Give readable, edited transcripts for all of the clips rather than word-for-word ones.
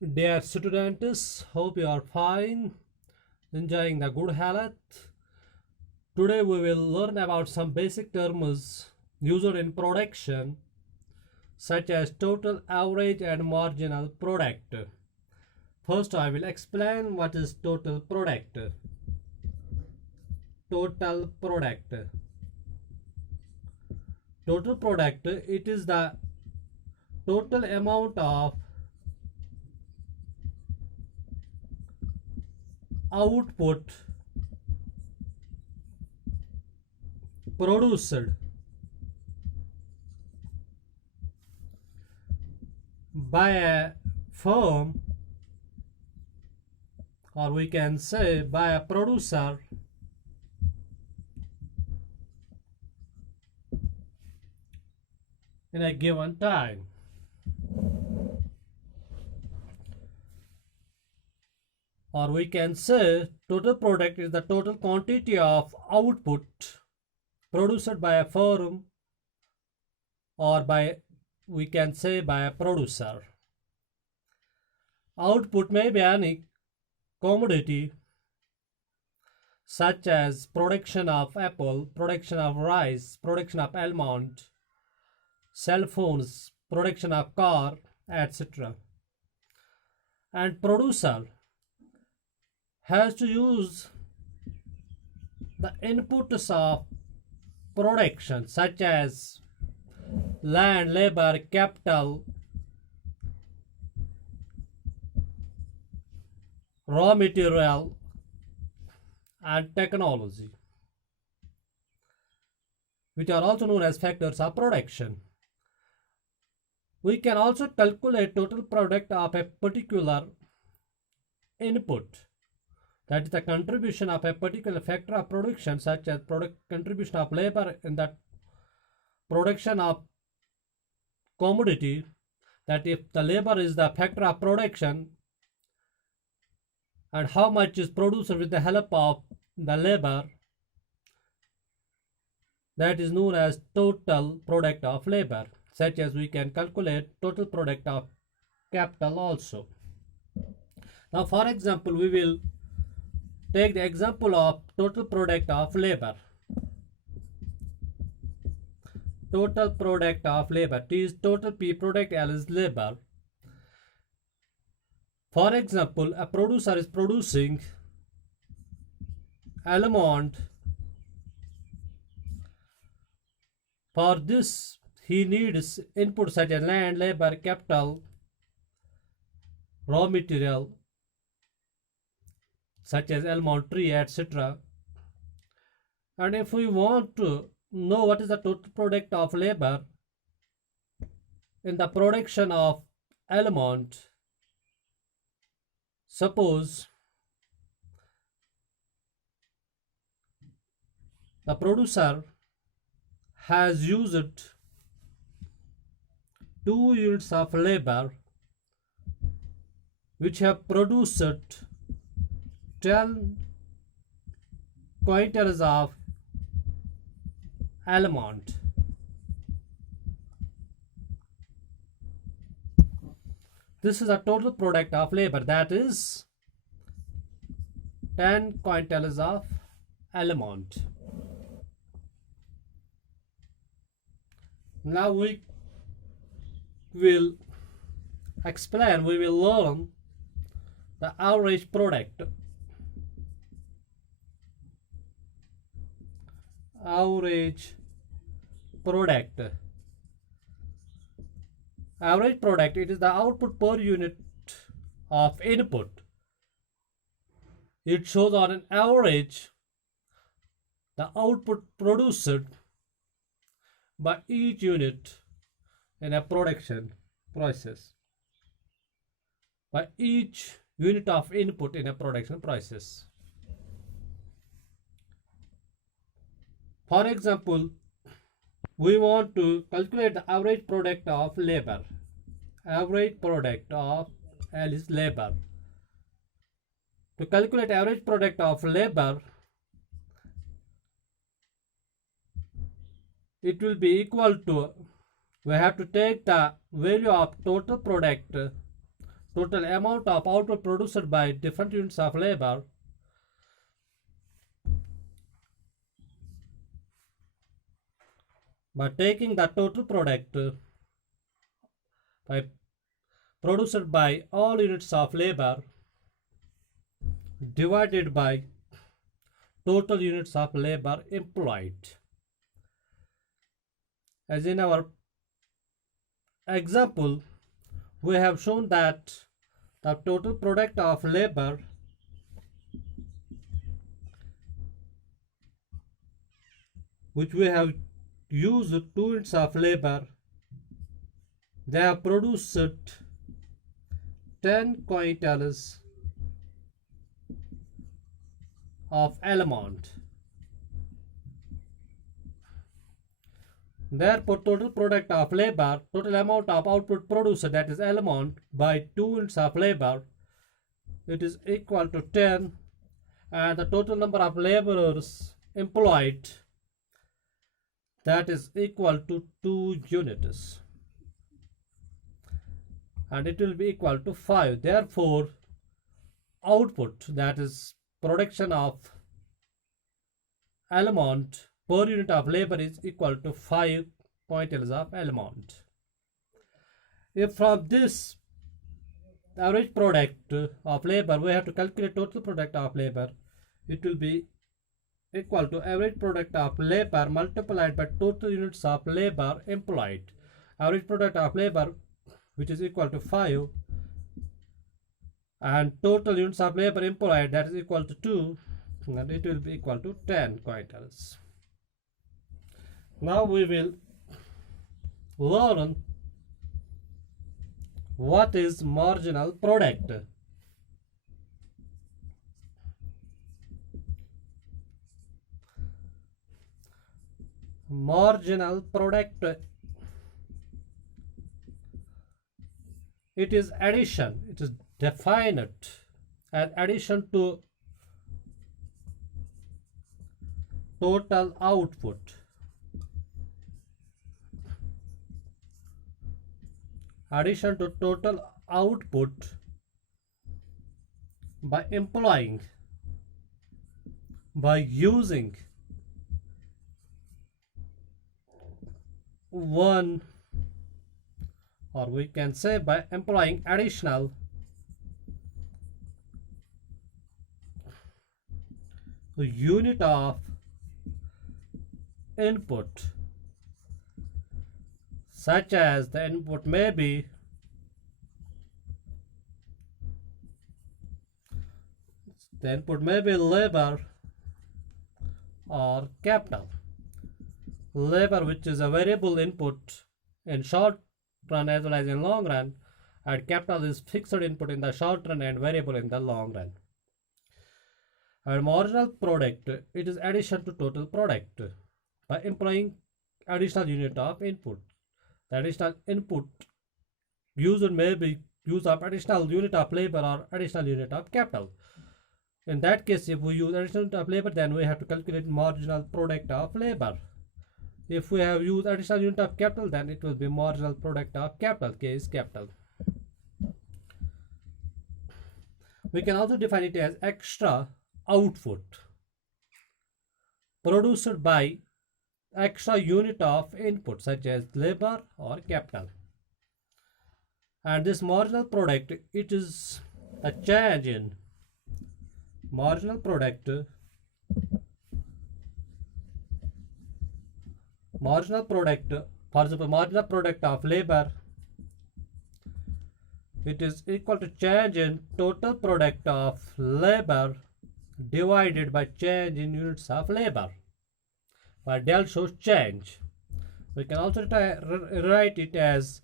Dear students, hope you are fine, enjoying the good health. Today we will learn about some basic terms used in production such as total, average and marginal product. First I will explain what is total product. Total product. Total product, it is the total amount of output produced by a firm, or we can say by a producer in a given time. Or we can say total product is the total quantity of output produced by a firm, or by, we can say, by a producer. Output may be any commodity such as production of apple, production of rice, production of almond, cell phones, production of car, etc. And producer has to use the inputs of production such as land, labor, capital, raw material and technology, which are also known as factors of production. We can also calculate total product of a particular input, that is the contribution of a particular factor of production, such as contribution of labor in the production of commodity, that if the labor is the factor of production and how much is produced with the help of the labor, that is known as total product of labor. Such as we can calculate total product of capital also. Now for example, we will take the example of total product of labor. Total product of labor. T is total, P product, L is labor. For example, a producer is producing almond. For this he needs inputs such as land, labor, capital, raw material such as almond tree, etc. And if we want to know what is the total product of labor in the production of almond, suppose the producer has used 2 units of labor which have produced 10 quintals of almond. This is the total product of labor, that is 10 quintals of almond. Now we will explain, we will learn the average product. Average product. Average product, it is the output per unit of input. It shows on an average the output produced by each unit in a production process, by each unit of input in a production process. For example, we want to calculate the average product of labor. Average product of L is labor. To calculate average product of labor, it will be equal to, we have to take the value of total product total amount of output produced by different units of labor by taking the total product by produced by all units of labor divided by total units of labor employed. As in our example, we have shown that the total product of labor which we have used 2 units of labor, they have produced 10 quintals of almond. Therefore, total product of labor, total amount of output produced, that is almond, by 2 units of labor, it is equal to 10, and the total number of laborers employed, that is equal to 2 units, and it will be equal to 5. Therefore, output, that is production of almond per unit of labor, is equal to 5 quintals of almond. If from this average product of labor we have to calculate total product of labor, it will be equal to average product of labor multiplied by total units of labor employed. Average product of labor, which is equal to 5, and total units of labor employed, that is equal to 2, and it will be equal to 10 quintals. Now we will learn what is marginal product. Marginal product, it is addition, it is defined as addition to total output. Addition to total output by employing, by using one, or we can say by employing additional unit of input, such as the input may be labor or capital. Labor, which is a variable input in short run as well as in long run, and capital is fixed input in the short run and variable in the long run. And marginal product, it is addition to total product by employing additional unit of input. The additional input used may be use of additional unit of labor or additional unit of capital. In that case, if we use additional unit of labor, then we have to calculate marginal product of labor. If we have used additional unit of capital, then it will be marginal product of capital. K is capital. We can also define it as extra output produced by extra unit of input, such as labor or capital. And this marginal product, it is a change in marginal product. Marginal product, for example, marginal product of labor, it is equal to change in total product of labor divided by change in units of labor, where del shows change. We can also write it as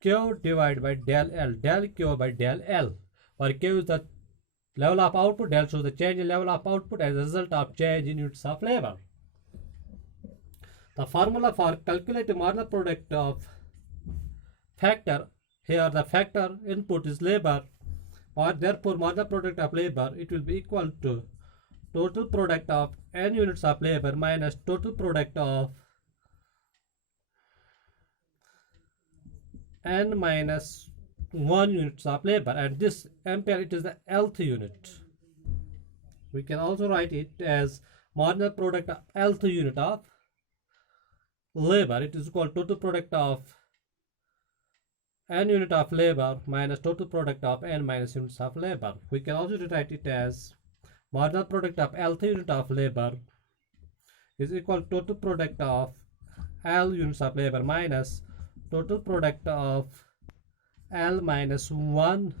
Q divided by del L, del Q by del L, where Q is the level of output, del shows the change in level of output as a result of change in units of labor. The formula for calculating marginal product of factor, here the factor input is labor, or therefore marginal product of labor, it will be equal to total product of n units of labor minus total product of n minus 1 units of labor, and this ampere, it is the nth unit. We can also write it as marginal product of nth unit of labor. It is called total product of n unit of labor minus total product of n minus units of labor. We can also rewrite it as marginal product of nth unit of labor is equal to total product of L units of labor minus total product of L minus 1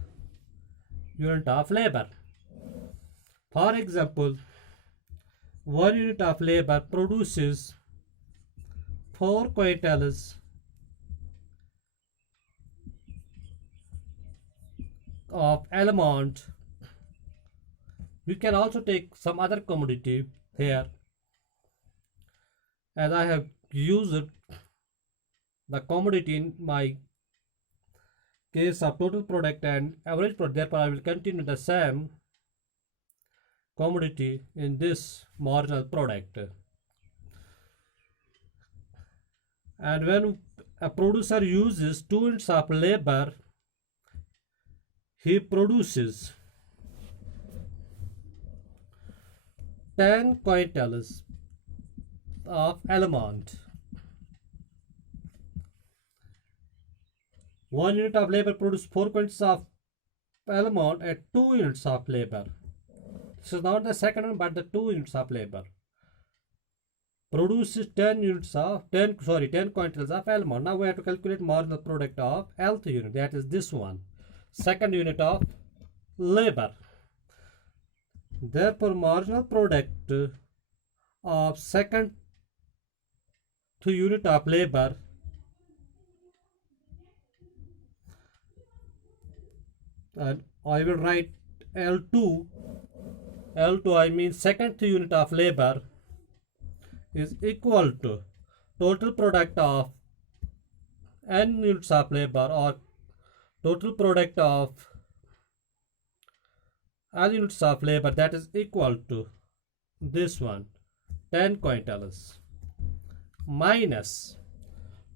unit of labor. For example, 1 unit of labor produces 4 quintals of almond. You can also take some other commodity here, as I have used the commodity in my case of total product and average product. Therefore, I will continue the same commodity in this marginal product. And when a producer uses 2 units of labor, he produces 10 quintals of almond. 1 unit of labor produces 4 quintals of almond at 2 units of labor. This is not the second one, but the 2 units of labor produces 10 quintals of almond. Now we have to calculate marginal product of nth unit, that is this one, second unit of labor. Therefore, marginal product of second unit of labor and I will write L2. L2, I mean second unit of labor, is equal to total product of n units of labor or total product of all units of labor, that is equal to this one, 10 quintals, minus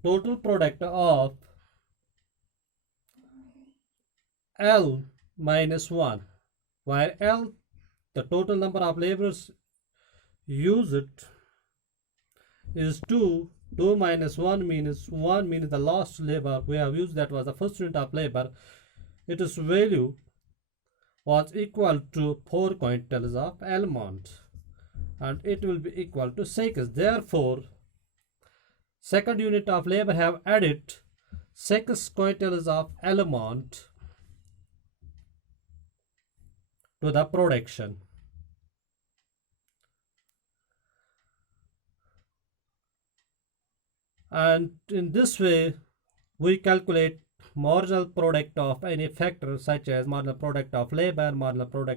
total product of L minus 1, where L, the total number of laborers used, is 2. 2 minus 1 means the last labor we have used, that was the first unit of labor. Its value was equal to 4 quintals of almond, and it will be equal to 6. Therefore, second unit of labor have added 6 quintals of almond to the production. And in this way, we calculate marginal product of any factor such as marginal product of labor, marginal product